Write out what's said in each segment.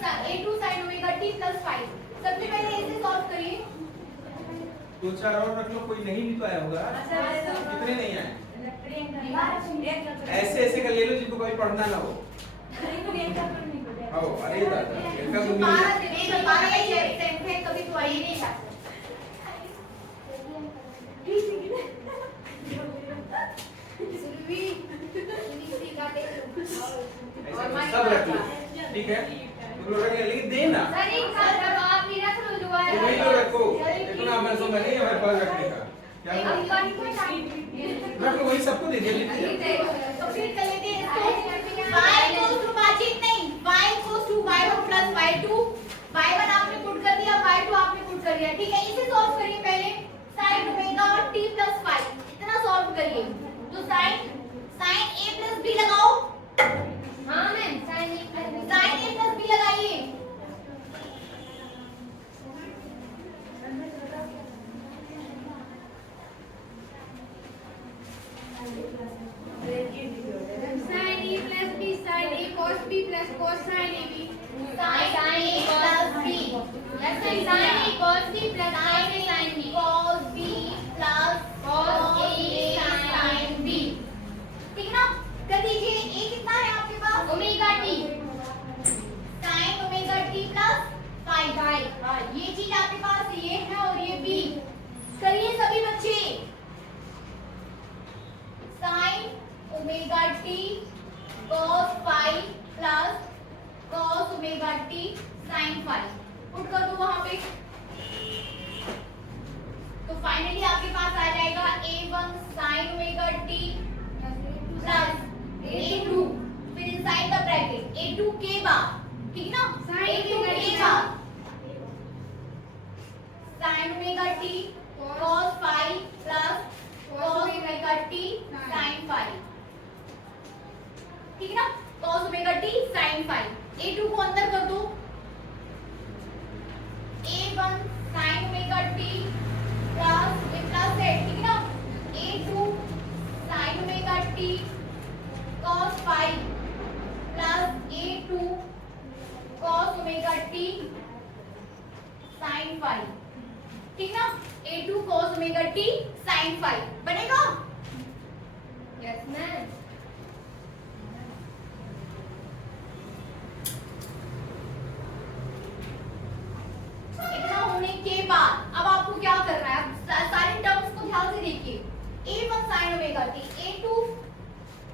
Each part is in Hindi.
a2 sin omega t plus 5। सबसे पहले इसे सॉल्व करिए। 2-4 और रख लो, कोई नहीं भी तो आया होगा। कितने नहीं आए? ऐसे ऐसे का ले लो जिनको कभी पढ़ना ना हो। अरे दादा इनका तो कभी तो आई नहीं था। सब रख लो, ठीक है? तुम लोग रख लेकिन देना। आप भी रख लो जो है। तुम ही लोग रखो, इतना हमारे साथ नहीं है हमारे पास रखने का। क्या रख लो, वही सबको दे दिया। तो फिर चले गए इसको y goes to मार्जिन नहीं, y goes to y1 plus y2। y1 आपने पुट कर दिया, y2 आपने पुट कर दिया, ठीक है? इसे सॉल्व करिए पहले। sin ओमेगा t plus 5 इतना सॉल्व करिए। तो sin a plus b लगाओ। हाँ ma'am, sin a plus b लगाइए। sin a plus b sin a cos b plus cos sin a b sin a plus b yes sin a cos b plus sin a sin b cos b plus cos a sin b ठीक है ना? कर दीजिए। a कितना है आपके पास? Omega t sin omega t plus 5 ये चीज आपके पास ये है और ये b। करिए सभी बच्चे। sin omega t cos 5 plus cos omega t sin 5 put कर दो वहां पे। तो फाइनली आपके पास आ जाएगा a1 sin omega t plus a2 फिर इनसाइड द ब्रैकेट a2 के बाद, ठीक है ना? a2 के बाद sin omega t cos 5 plus cos omega t sin 5 ठीक है ना? cos omega t sin 5 a2 को अंदर कर दो। a1 sin omega t plus ये प्लस है, ठीक है ना? a2 sin omega t cos 5 plus a2 cos omega t sin 5 ठीक ना? a2 cos omega t sin 5 बनेगा? Yes ma'am. इतना होने के बाद अब आपको क्या करना है? सारे टर्म्स को ध्यान से देखिए। a1 sin omega t a2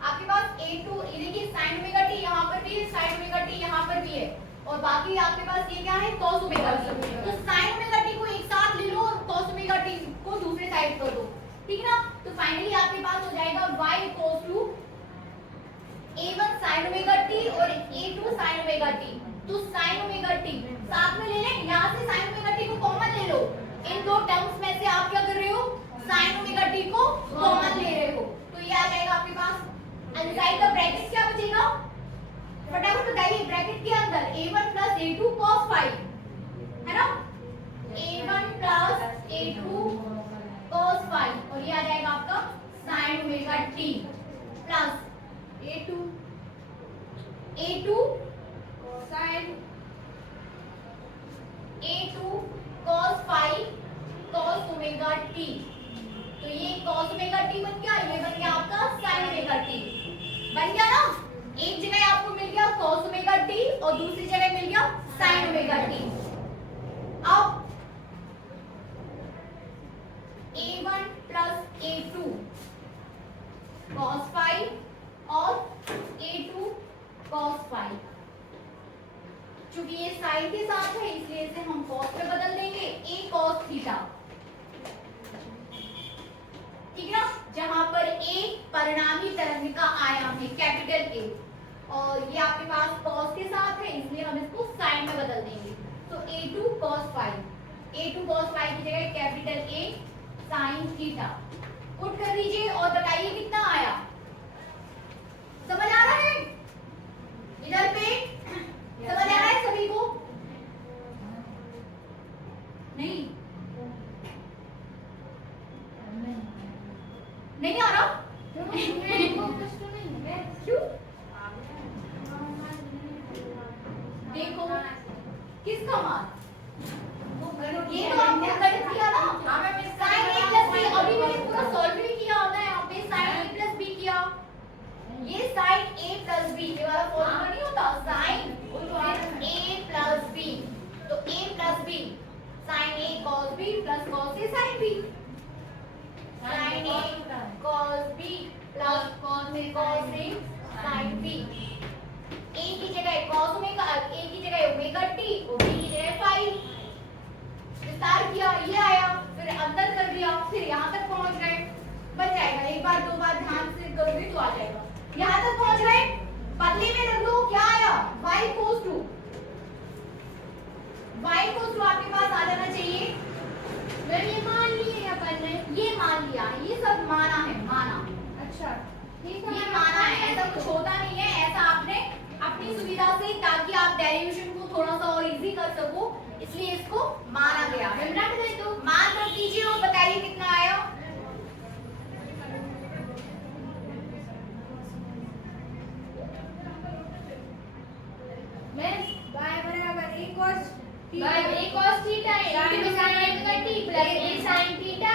आपके पास a2 ये देखिए sin ओमेगा t यहाँ पर भी है, sin ओमेगा t यहाँ पर भी है और बाकी आपके पास ये क्या है? cos omega t। तो sin ओमेगा t को एक साथ ले लो और cos ओमेगा t को दूसरे साइड कर दो, ठीक है ना? तो फाइनली आपके पास हो जाएगा y equals to a1 sin omega t और a2 sin ओमेगा t। तो sin ओमेगा t साथ में ले लें, यहाँ से sin ओमेगा t को कॉमन ले लो। इन दो टर्म्स में से आप क्या कर रहे हो? sin ओमेगा t को कॉमन ले रहे हो। तो ये आ जाएगा आपके पास। इनसाइड द ब्रैकेट क्या बचेगा? फटाफट बताइए। ब्रैकेट के अंदर a1 plus a2 cos 5 है ना? a1 plus a2 cos 5 और ये आ जाएगा आपका sin omega t plus a2 sin a2 cos 5 cos omega t। तो ये cos ओमेगा t बन गया, ये बन गया आपका sin ओमेगा t। बन गया ना? एक जगह आपको मिल गया cos ओमेगा t और दूसरी जगह मिल गया sin ओमेगा t। अब a1 plus a2 cos 5 और a2 cos 5 चूंकि ये साइन के साथ है इसलिए इसे हम cos में बदल देंगे a cos थीटा, ठीक है ना? जहां पर a परिणामी तरंग का आयाम है कैपिटल A और ये आपके पास cos के साथ है इसलिए हम इसको sin में बदल देंगे। तो a2 cos 5 की जगह capital A sin theta put कर दीजिए और बताइए कितना आया। समझ आ रहा है? इधर पे समझ आ रहा है सभी को? नहीं नहीं आ रहा? क्यों? देखो किसका मान, ये तो आपने गणित किया ना, sin a plus b, अभी मैंने पूरा सॉल्व भी किया होता है यहाँ पे, sin a plus b किया, ये sin a plus b, ये वाला फॉर्मूला नहीं होता, sin a plus b, तो a plus b, sin a cos b plus cos a sin b, sin a cos b plus cos a sin b, a की जगह cos ओमेगा, a की जगह ओमेगा t, और b की जगह phi, विस्तार किया, ये आया, फिर अंतर कर दिया, फिर यहाँ तक पहुंच गए, बच जाएगा, एक बार दो बार ध्यान से करोगे तो आ जाएगा, यहाँ तक पहुंच गए, बदले में रख लो, क्या आया, y equals to आपके पास आ जाना चाहिए, मैंने ये मान लिया अपन ने, ये मान लिया, ये सब माना है, माना, अच्छा ये माना है, ऐसा कुछ होता नहीं है, ऐसा आपने अपनी सुविधा से, ताकि आप डेरिवेशन को थोड़ा सा और इजी कर सको, इसलिए इसको माना गया है, तो मान रख दीजिए और बताइए कितना आया, मैं y बराबर a cos थीटा है, sin omega t plus a sin theta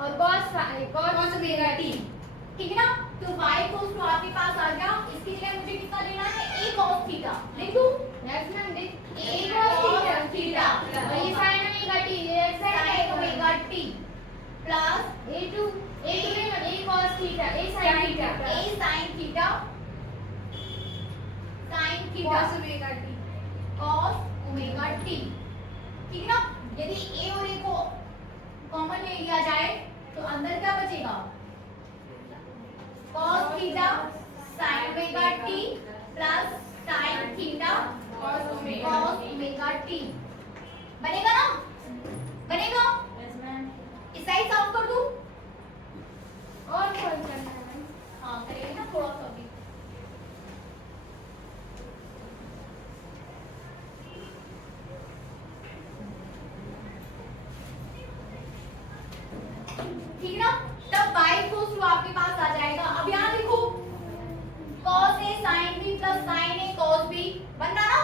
और cos ओमेगा t, ठीक है ना, तो y इक्वल्स टू आपके पास आ गया, इसके लिए मुझे कितना लेना है, a cos थीटा, लिख दूं, यस मैम लिख, a cos थीटा और ये sin ओमेगा t, ये sin omega t plus a2 a cos theta, a sin theta, sin theta cos omega t, ठीक है ना, यदि a और a को कॉमन ले लिया जाए तो अंदर क्या बचेगा, cos theta sin omega t plus sin theta cos omega t, बनेगा ना, बनेगा, इस साइड साफ कर दूं, और कौन करना है, हाँ करेंगे ना थोड़ा सा भी, ठीक है ना, तब y इक्वल्स टू आपके पास आ जाएगा, अब यहाँ देखो cos a sin b plus sin a cos b बन रहा ना,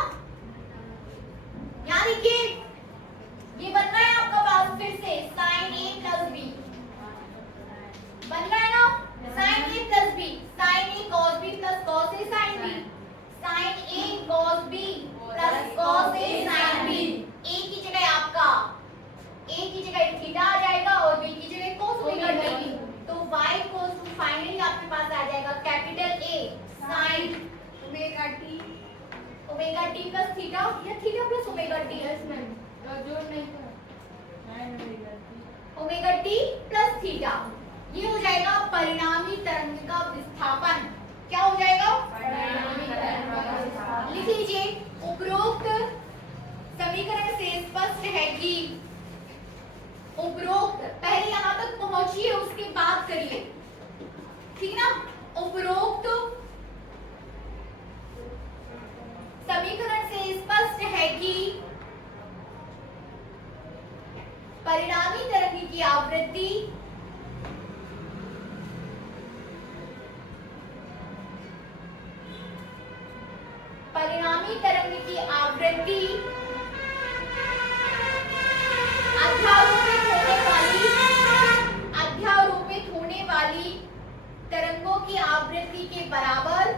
यहाँ देखिए ये बन रहा है आपका पास, फिर से sin a प्लस b बन रहा है ना, sin a plus b, sin a cos b plus cos a sin b, sin a cos b plus cos a sin b, a की जगह आपका a की जगह थीटा आ जाएगा और b की जगह cos ओमेगा t, तो y इक्वल्स टू फाइनली आपके पास आ जाएगा capital A sin omega t plus theta या थीटा प्लस ओमेगा t, जो नहीं ओमेगा t प्लस थीटा, ये हो जाएगा परिणामी तरंग का विस्थापन, क्या हो जाएगा, परिणामी तरंग का विस्थापन, लिख लीजिए, उपरोक्त समीकरण से स्पष्ट है कि उपरोक्त, पहले यहाँ तक पहुंचिए उसके बाद करिए, ठीक ना, उपरोक्त समीकरण से स्पष्ट है कि परिणामी तरंग की आवृत्ति अध्यारोपित होने वाली तरंगों की आवृत्ति के बराबर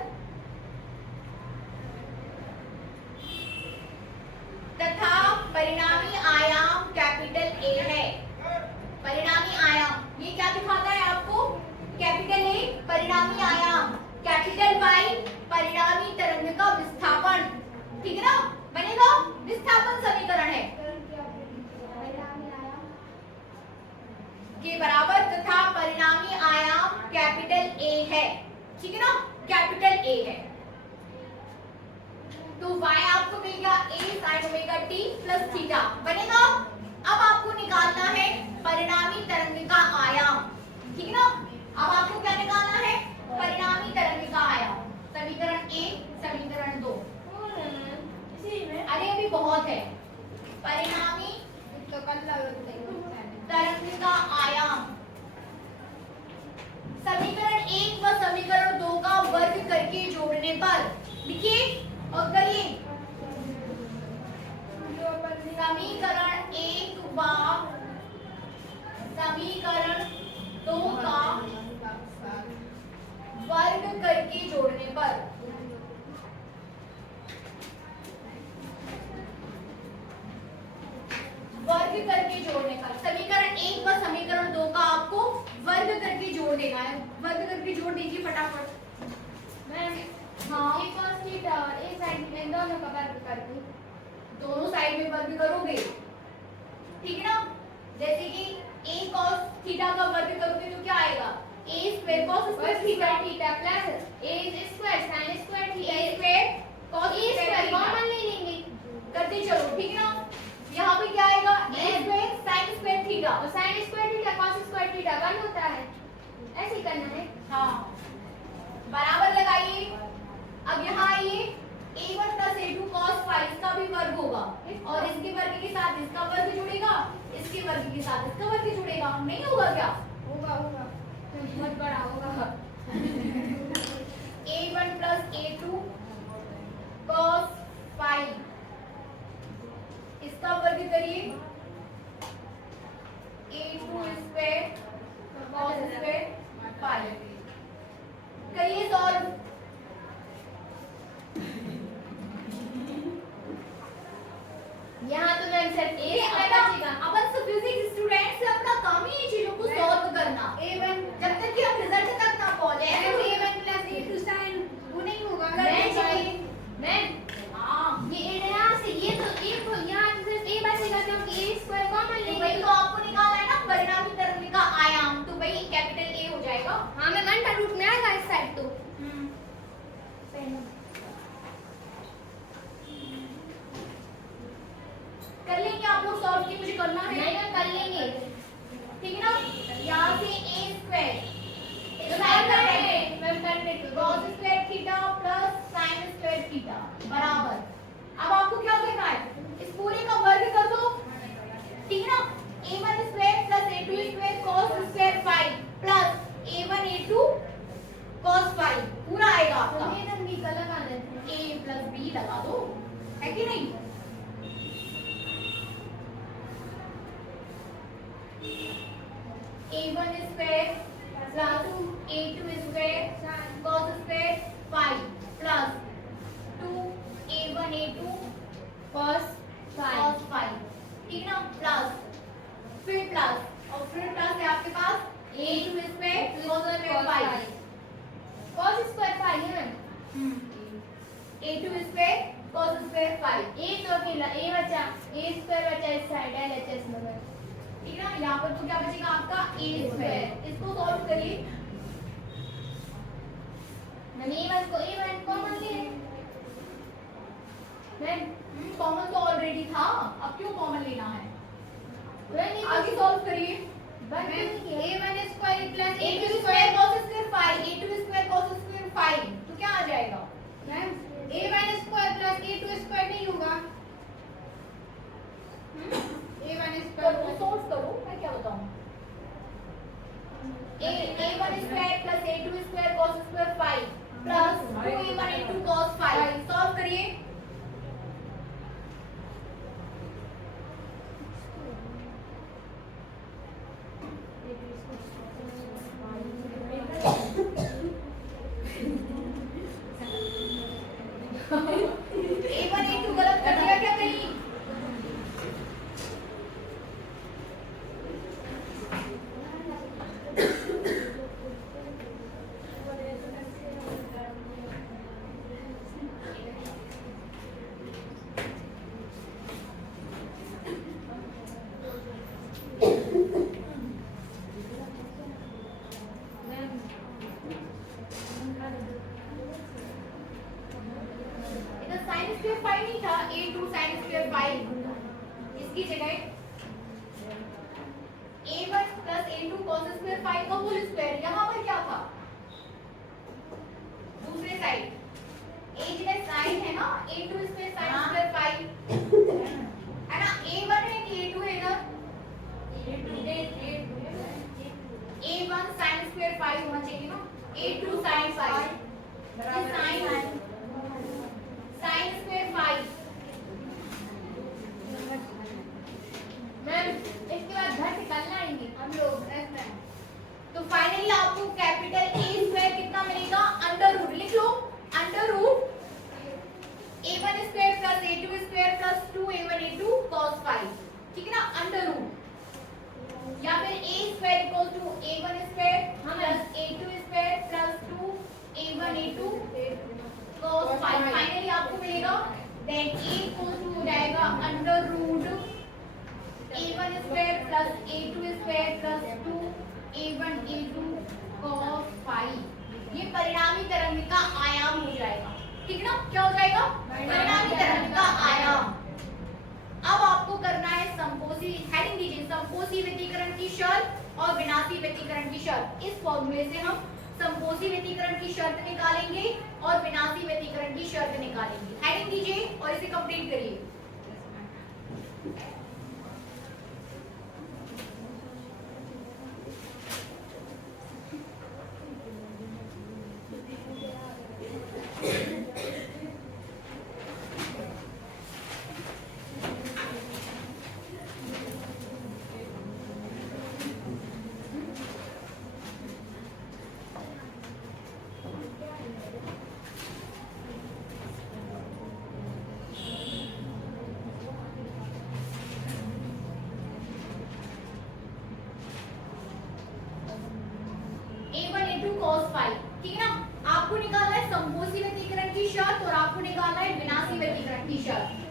तथा परिणामी आयाम कैपिटल A है। परिणामी आयाम ये क्या दिखाता है आपको? कैपिटल A परिणामी आयाम, कैपिटल Y परिणामी तरंग का विस्थापन, ठीक है ना, बनेगा विस्थापन समीकरण है के बराबर तथा परिणामी आयाम कैपिटल A है, ठीक है ना, कैपिटल A है। तो y आपको मिल गया a sin omega t plus theta बनेगा। अब आपको निकालना है परिणामी तरंग का आयाम, ठीक है ना, अब आपको क्या निकालना है? परिणामी तरंग का आयाम, समीकरण 1 समीकरण 2। अरे अभी बहुत है। परिणामी तरंग का आयाम समीकरण 1 व समीकरण 2 का वर्ग करके जोड़ने पर, लिखिए और करिए, समीकरण 2 का वर्ग करके जोड़ने पर समीकरण 1 व समीकरण 2 का आपको वर्ग करके जोड़ देना है। वर्ग करके जोड़ दीजिए फटाफट। मैम हाँ, a cos थीटा और a sin थीटा इन दोनों का वर्ग कर दूं। दोनों साइड में वर्ग करोगे, ठीक है ना। जैसे कि a cos थीटा का वर्ग करोगे तो क्या आएगा, a square cos square theta theta plus a square sin square a theta square cos a square square theta common ले लेंगे करते चलो, ठीक है ना। यहाँ पे क्या आएगा, a square sin square theta. और sin square theta cos square theta 1 होता है, ऐसे ही करना है। हाँ, बराबर लगाइए। अब यहाँ आइए, a1 plus a2 cos phi इसका भी वर्ग होगा और इसके वर्ग के साथ इसका वर्ग जुड़ेगा, इसके वर्ग के साथ इसका वर्ग जुड़ेगा, नहीं होगा क्या? होगा बहुत बड़ा होगा। a1 plus a2 cos phi इसका वर्ग करिए, a2 square cos square phi करिए सॉल्व। यहाँ तो मैम सिर्फ a बेटा, बचेगा। अपन सब फिजिक्स स्टूडेंट से अपना काम ही ये चीजों को सॉल्व करना। a1 जब तक कि हम रिजल्ट तक ना पहुंचे a1 plus a2 sin वो नहीं होगा। करने चाहिए। मैम हाँ, ये यहाँ से ये तो यहाँ तो सिर्फ a बचेगा क्योंकि a स्क्वायर कॉमन तो लेंगे। भाई तो आपको निकालना है ना परिणामी तरंग का आयाम, तो भाई कैपिटल A हो जाएगा। हाँ मैम अंडर रूट में आएगा इस साइड तो। कर लेंगे आप लोग सॉल्व, की मुझे करना है। नहीं मैम कर लेंगे। ठीक है ना। यहाँ से a स्क्वायर मैम कर ले तो cos square theta plus sin square theta बराबर। अब आपको क्या करना है, इस पूरे का वर्ग कर दो, ठीक है ना। a1 square plus a2 square cos square phi plus a1 a2 cos phi पूरा आएगा आपका। तो ये नंदी का लगा लेते हैं। a प्लस b लगा दो, है कि नहीं। a1 square plus a2 square cos square phi plus 2a1 a2 cos phi cos phi, ठीक है ना। प्लस फिर प्लस और फिर प्लस है आपके पास a2 square cos square phi cos square phi है ma'am. a2 square cos square phi, a तो अकेला a बचा a स्क्वायर बचा इस साइड LHS में मैम। ठीक है ना। यहाँ पर तो क्या बचेगा आपका a स्क्वायर, इसको सॉल्व करिए। मैंने a1 कॉमन ले मैम। कॉमन तो ऑलरेडी था, अब क्यों कॉमन लेना है। मैम आगे सॉल्व करिए। a1 square plus a2 square cos square phi, a2 square cos square phi तो क्या आ जाएगा। Ma'am a1 square plus a2 square नहीं होगा। a1 स्क्वायर करो सॉल्व करो, मैं क्या बताऊं। a1 square plus a2 square cos square phi plus 2a1 a2 cos phi solve करिए। a1 a2 गलत कर दिया क्या कहीं। इधर sin स्क्वायर phi नहीं था, a2 sin स्क्वायर phi इसकी जगह a1 plus a2 cos square phi का होल स्क्वायर। यहाँ पर क्या था, दूसरे साइड a जिसमें sin है ना, a2 इसमें sin स्क्वायर phi है ना। a1 है कि a2 है इधर, a1 sin स्क्वायर phi होना चाहिए ना, a2 sin phi sin sin square phi। Ma'am इसके बाद घर निकलना आएंगे हम लोग। अंडर रूट या फिर a square equal to a1 square plus a2 square plus 2 a1 a2 cos phi finally आपको मिलेगा देन a इक्वल टू हो जाएगा under root a1 square plus a2 square plus 2 a1 a2 cos phi ये परिणामी तरंग का आयाम हो जाएगा। ठीक ना, क्या हो जाएगा? परिणामी तरंग का आयाम। अब आपको करना है संपोषी, हेडिंग दीजिए संपोषी व्यतिकरण की शर्त और विनाशी व्यतिकरण की शर्त। इस फॉर्मूले से हम संपोषी व्यतिकरण की शर्त निकालेंगे और विनाशी व्यतिकरण की शर्त निकालेंगे। हेडिंग दीजिए और इसे कंप्लीट करिए। cos phi ठीक है ना। आपको निकालना है संपोषी व्यतिकरण की शर्त और आपको निकालना है विनाशी व्यतिकरण की शर्त।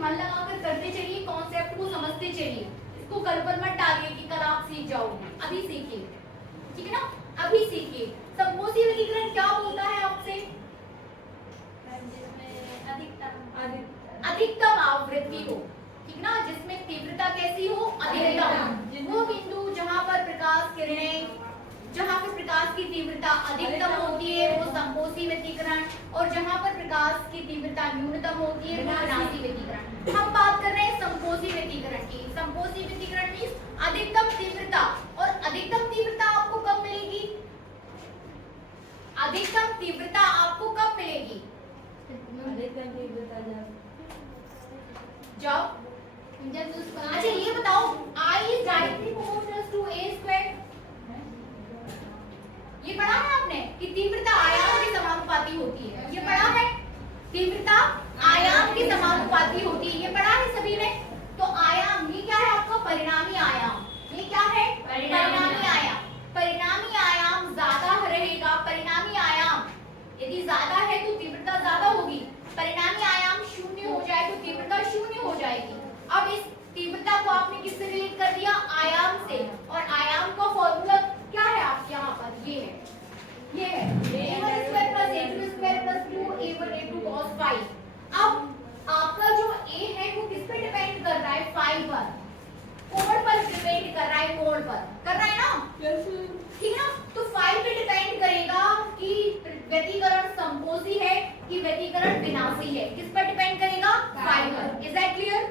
मन लगाकर करते चलिए, कॉन्सेप्ट को समझते चलिए, इसको कल पर मत डालिए कि कल आप सीख जाओगे, अभी सीखिए। ठीक है ना, अभी सीखिए। संपोषी व्यतिकरण क्या बोलता है आपसे? अधिकतम आवृत्ति हो, ठीक ना, जिसमें तीव्रता कैसी हो? अधिकतम। वो बिंदु जहां पर प्रकाश किरणें, जहां पर प्रकाश की तीव्रता अधिकतम होती है वो संपोषी व्यतिकरण, और जहां पर प्रकाश की तीव्रता न्यूनतम होती है वो विनाशी व्यतिकरण। हम बात कर रहे हैं संपोषी व्यतिकरण की। संपोषी व्यतिकरण मींस अधिकतम तीव्रता, और अधिकतम तीव्रता आपको कब मिलेगी? अधिकतम तीव्रता आपको कब मिलेगी? जाओ अच्छा ये बताओ, I is directly proportional to a square। ये पढ़ा है आपने कि तीव्रता आयाम के समानुपाती होती है। ये पढ़ा है, तीव्रता आयाम के समानुपाती होती है, ये पढ़ा है सभी ने। तो आयाम ये क्या है आपका? परिणामी आयाम। ये क्या है? परिणामी आयाम। परिणामी आयाम ज्यादा रहेगा। परिणामी आयाम यदि ज्यादा है तो तीव्रता ज्यादा होगी। परिणामी आयाम शून्य हो जाए तो तीव्रता शून्य हो जाएगी। अब इस तीव्रता को आपने किससे रिलेट कर दिया? आयाम से। और आयाम का फॉर्मूला क्या है आप यहाँ पर? ये है, ये है a1 square plus a2 square plus 2a1 a2 cos phi। अब आपका जो a है वो किस पे डिपेंड कर रहा है? phi पर, कोण पर डिपेंड कर रहा है, कोण पर कर रहा है ना, ठीक है ना। तो phi पे डिपेंड करेगा कि व्यतिकरण संपोषी है कि व्यतिकरण विनाशी है। किस पर डिपेंड करेगा? phi पर। Is that clear?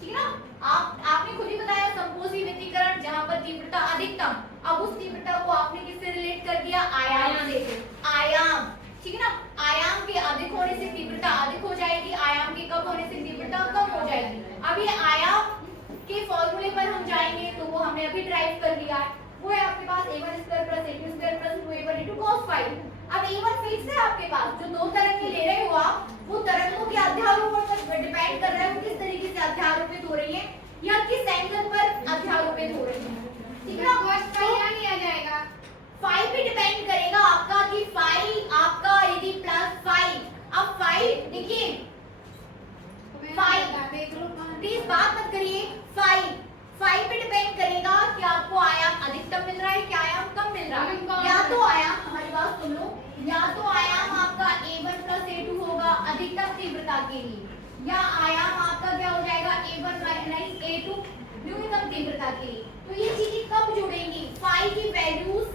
ठीक है ना। आपने खुद ही बताया संपोषी व्यतिकरण जहां पर तीव्रता अधिकतम, अब उस तीव्रता को आपने किससे रिलेट कर दिया? आयाम से। आयाम, ठीक है ना। आयाम के अधिक होने से तीव्रता अधिक हो जाएगी, आयाम के कम होने से तीव्रता कम हो जाएगी। अब ये आयाम के फॉर्मूले पर हम जाएंगे तो वो हमने अभी ड्राइव कर लिया है। वो है आपके पास a1 square plus a2 square plus 2a1 a2 cos phi। अब a1 फिक्स है आपके पास, जो दो तरंगें ले रहे हो आप, वो तरंगों के अध्यारोपण पर डिपेंड कर रहा है वो किस तरीके से अध्यारोपित हो रही है या किस एंगल पर अध्यारोपित हो रही है। ठीक है ना। cos phi क्या लिया जाएगा? phi पे डिपेंड करेगा आपका कि phi आपका यदि प्लस phi, अब phi देखिए phi, प्लीज बात मत करिए। phi पे डिपेंड करेगा कि आपको आयाम अधिकतम मिल रहा है कि आयाम कम मिल रहा है। या तो आयाम, हमारी बात सुन लो, या तो आयाम आपका a1 प्लस a2 होगा अधिकतम तीव्रता के लिए, या आयाम आपका क्या हो जाएगा? a1 माइनस a2 न्यूनतम तीव्रता के लिए। तो ये चीजें कब जुड़ेंगी? phi की वैल्यूज,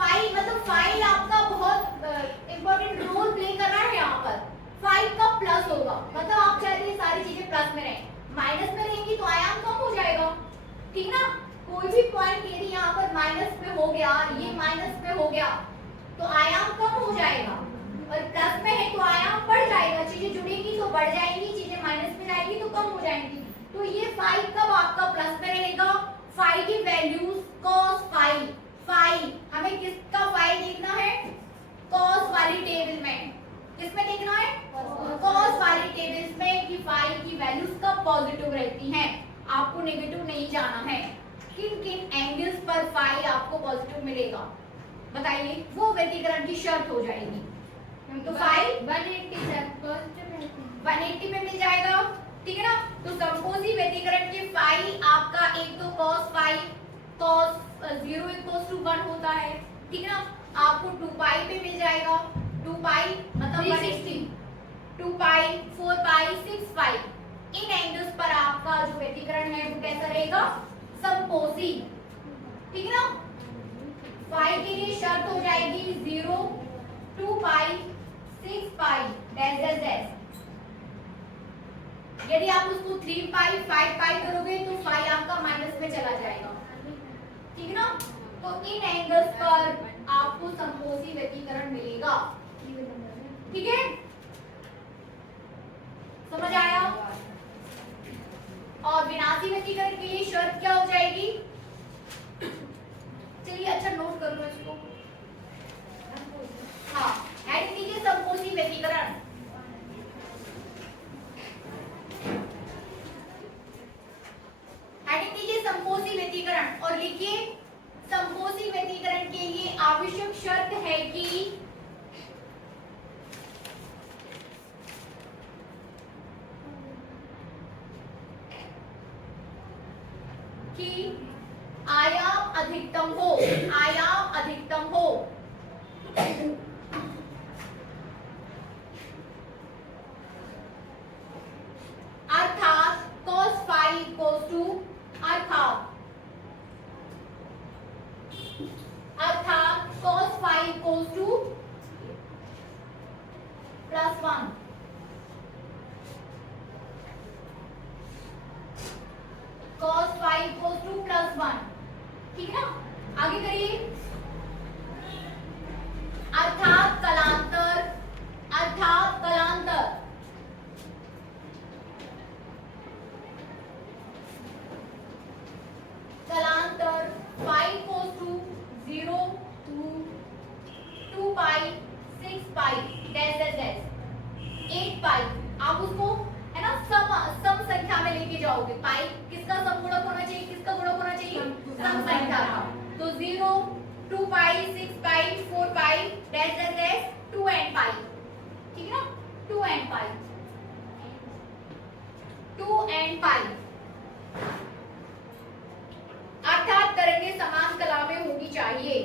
phi मतलब phi आपका बहुत इंपॉर्टेंट रोल प्ले कर रहा है यहाँ पर। phi कब प्लस होगा? मतलब आप चाहते हैं सारी चीजें प्लस में रहें, माइनस में रहेंगी तो आयाम कम हो जाएगा, ठीक ना। कोई भी पॉइंट यदि यहाँ पर माइनस में हो गया, ये माइनस में हो गया तो आयाम कम हो जाएगा, और प्लस में है तो आयाम बढ़ जाएगा। चीजें जुड़ेंगी तो बढ़ जाएंगी, चीजें माइनस में जाएंगी तो कम हो जाएंगी। तो ये phi कब आपका प्लस में रहेगा? फाई की वैल्यूज cos फाई, फाई हमें किसका फाई देखना है, cos वाली टेबल में, किसमें देखना है, cos वाली टेबल्स में कि फाई की वैल्यूज कब पॉजिटिव रहती हैं, आपको नेगेटिव नहीं जाना है। किन किन एंगल्स पर फाई आपको पॉजिटिव मिलेगा बताइए, वो व्यतिकरण की शर्त हो जाएगी। तो फाई 180 पे मिल जाएगा, ठीक है ना। तो समकोसी व्यतिकरण के फाई आपका एक तो cos फाई cos 0 = 1 होता है, ठीक है ना। आपको 2 पाई पे मिल जाएगा, 2 पाई मतलब 180, 2 पाई 4 पाई 6 पाई। इन एंगल्स पर आपका जो व्यतिकरण है वो कैसा रहेगा, समकोसी, ठीक है ना। फाई के लिए शर्त हो जाएगी 0, 2 pi 6 pi dash dash dash. यदि आप उसको 3 पाई 5 पाई करोगे तो फाई आपका माइनस में चला जाएगा, ठीक है ना। तो इन एंगल्स पर आपको समकोसी व्यतिकरण मिलेगा, ठीक है, समझ आया। और विनाशी व्यतिकरण के लिए शर्त क्या हो जाएगी, चलिए अच्छा नोट कर लो इसको, हाँ हेडिंग दीजिए समकोसी व्यतिकरण। हेडिंग दीजिए समकोसी व्यतिकरण और लिखिए समकोसी व्यतिकरण के लिए आवश्यक शर्त है कि आयाम अधिकतम हो, आयाम अधिकतम हो, अर्थात cos फाई इक्वल्स टू अर्थात cos phi equals to +1, cos phi equals to +1, ठीक है ना। आगे करिए, अर्थात कलांतर, अर्थात कलांतर कलांतर phi equals to 0 2 pi 6 pi dash dash dash 8 pi. आप उसको है ना सम संख्या में लेके जाओगे, पाई किसका समगुणक होना चाहिए, किसका गुणक होना चाहिए, सम संख्या का। तो 0 2 पाई 6 पाई 4 पाई डैश डैश डैश 2n पाई, ठीक है ना, 2n पाई 2n पाई। अर्थात तरंगें समान कला में होनी चाहिए,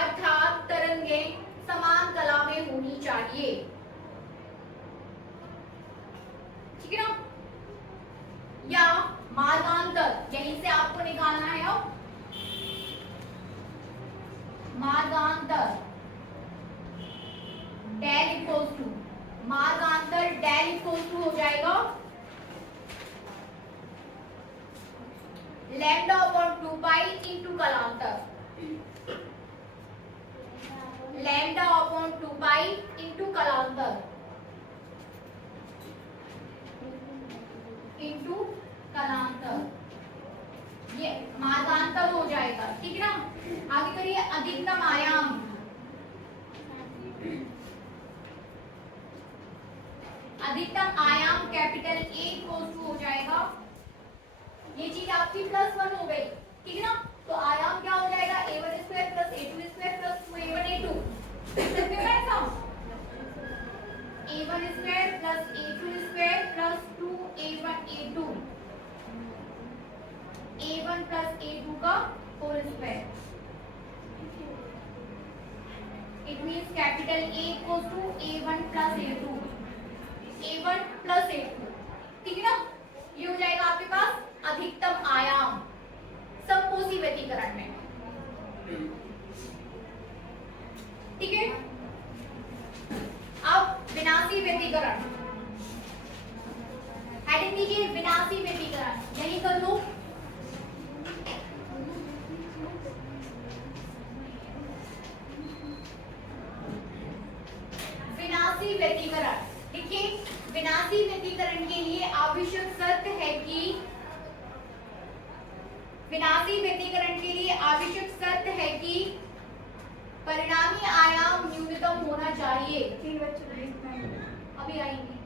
अर्थात तरंगें समान कला में होनी चाहिए, ठीक है ना। या मार्गांतर, यहीं से आपको निकालना है, अब मार्गांतर डेल इक्वल्स टू, मार्गांतर डेल इक्वल्स टू हो जाएगा लैम्डा अपॉन 2 पाई इंटू कलांतर, लैम्डा अपॉन 2 पाई इंटू कलांतर इंटू कलांतर, ये मार्गांतर हो जाएगा, ठीक है ना। आगे करिए, अधिकतम आयाम, अधिकतम आयाम कैपिटल A इक्वल्स टू हो जाएगा, ये चीज आपकी +1 हो गई, ठीक है ना। तो आयाम क्या हो जाएगा, a1 square plus a2 square plus 2a1 a2, a1 square plus a2 square plus 2a1 a2, a1 plus a2 का whole square. It means capital A equals to a1 plus a2, a1 plus a2, ठीक है ना। ये हो जाएगा आपके पास अधिकतम आयाम समकोसी व्यतिकरण में, ठीक है। अब विनाशी व्यतिकरण, हेडिंग दीजिए विनाशी व्यतिकरण, यही कर लो। विनाशी व्यतिकरण, देखिए विनाशी व्यतिकरण के लिए आवश्यक शर्त है कि विनाशी व्यतिकरण के लिए आवश्यक शर्त है कि परिणामी आयाम न्यूनतम होना चाहिए। अभी आएंगे।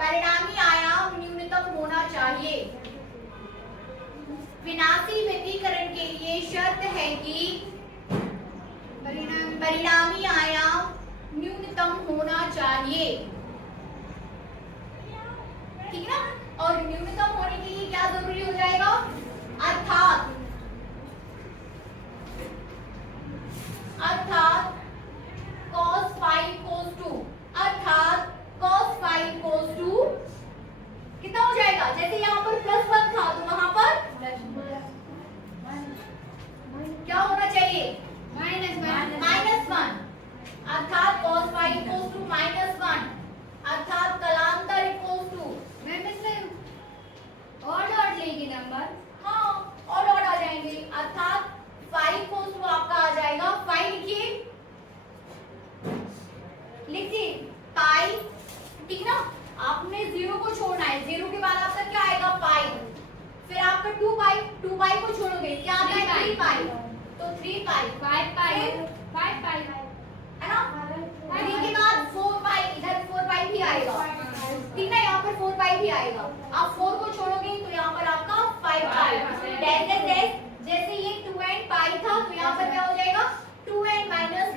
परिणामी आयाम न्यूनतम होना चाहिए। विनाशी व्यतिकरण के लिए शर्त है कि परिणामी आयाम न्यूनतम होना चाहिए। ठीक है ना? और न्यूनतम होने के लिए क्या जरूरी हो जाएगा? अर्थात cos phi equals to कितना हो जाएगा? जैसे यहाँ पर +1 था तो वहां पर क्या होना चाहिए? -1 अर्थात cos phi equals to -1 अर्थात कलांतर equals to हाँ और आ जाएंगे अर्थात phi equals to आपका आ जाएगा phi लिखिए पाई। ठीक ना? आपने 0 को छोड़ना है। 0 के बाद आपका क्या आएगा? पाई। फिर आपका 2 पाई को छोड़ोगे क्या आता है? 3 पाई। तो 3 पाई है ना? 3 के बाद 4 पाई, इधर 4 पाई भी आएगा। ठीक है? यहाँ पर 4 पाई भी आएगा। आप 4 को छोड़ोगे तो यहाँ पर आपका 5 पाई। जैसे ये 2n पाई था तो यहाँ पर क्या हो जाएगा? 2n -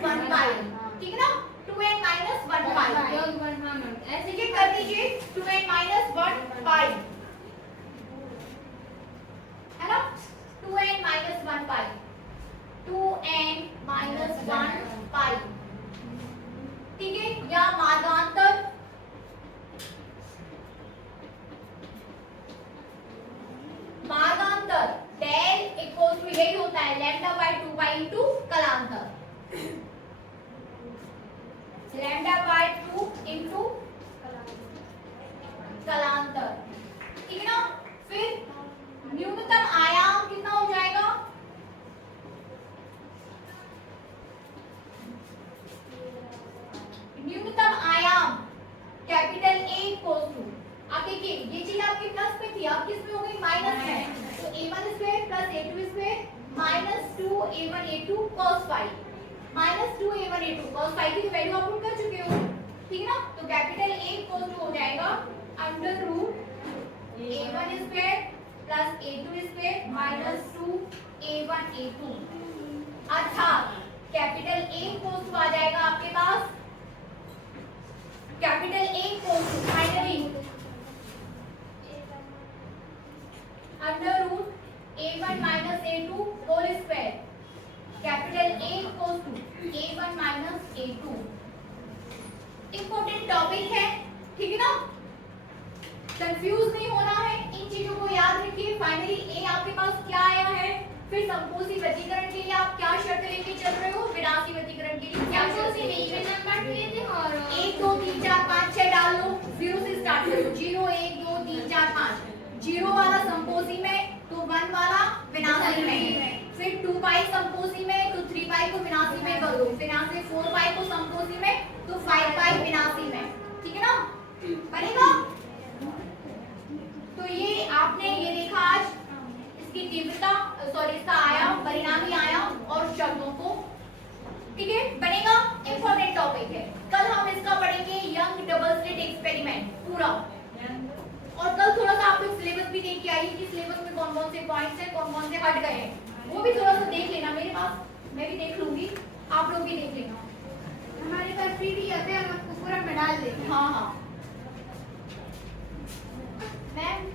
1 पाई। ठीक है ना? 2n - 1 पाई। ऐसे ये कर दीजिए 2n - 1 पाई है ना? 2n - 1 पाई 2n - 1 पाई। ठीक है? या मार्गांतर डेल इक्वल्स टू यही होता है λ/2 पाई इनटू कलांतर। λ/2 इनटू कलांतर। ठीक है ना? फिर न्यूनतम आयाम कितना हो जाएगा? न्यूनतम आयाम कैपिटल A इक्वल्स टू आप देखिए ये चीज आपकी प्लस में थी, अब किस में हो गई? माइनस में। तो a1 square plus a2 square -2a1a2 cos phi -2a1a2 cos phi की वैल्यू आप पुट कर चुके हो। ठीक है ना? तो कैपिटल A इक्वल टू हो जाएगा under root a1 square plus a2 square -2a1a2 अर्थात कैपिटल A इक्वल टू आ जाएगा आपके पास capital A equal to finally under root a1 a2 whole square capital A equal to a1 a2। Important topic है। ठीक है ना? कंफ्यूज नहीं होना है, इन चीजों को याद रखिए। फाइनली A आपके पास क्या आया है? फिर संपोषी व्यतिकरण के लिए आप क्या शर्त लेके चल रहे हो? विनाशी व्यतिकरण के लिए क्या शर्त लेके नंबर दिए थे और 1 2 3 4 5 6 डाल लो। 0 से स्टार्ट करो। 0 1 2 3 4 5। 0 वाला संपोषी में तो 1 वाला विनाशी में। फिर 2 पाई संपोषी में तो 3 पाई को विनाशी में कर दो। फिर यहाँ से 4 पाई को संपोषी में तो 5 पाई विनाशी में। ठीक है ना? बनेगा? तो ये आपने ये देखा आज इसकी तीव्रता इसका आयाम, परिणामी आयाम और शब्दों को। ठीक है? बनेगा? इंपॉर्टेंट टॉपिक है। कल हम इसका पढ़ेंगे यंग डबल स्लिट एक्सपेरिमेंट पूरा। और कल थोड़ा सा आप लोग सिलेबस भी देख के आइए कि सिलेबस में कौन कौन से पॉइंट्स हैं, कौन कौन से हट गए हैं। वो भी थोड़ा सा देख लेना। मेरे पास मैं भी देख लूंगी, आप लोग भी देख लेना। हमारे पास पीडीएफ है, हम आपको पूरा में डाल देंगे। हाँ मैम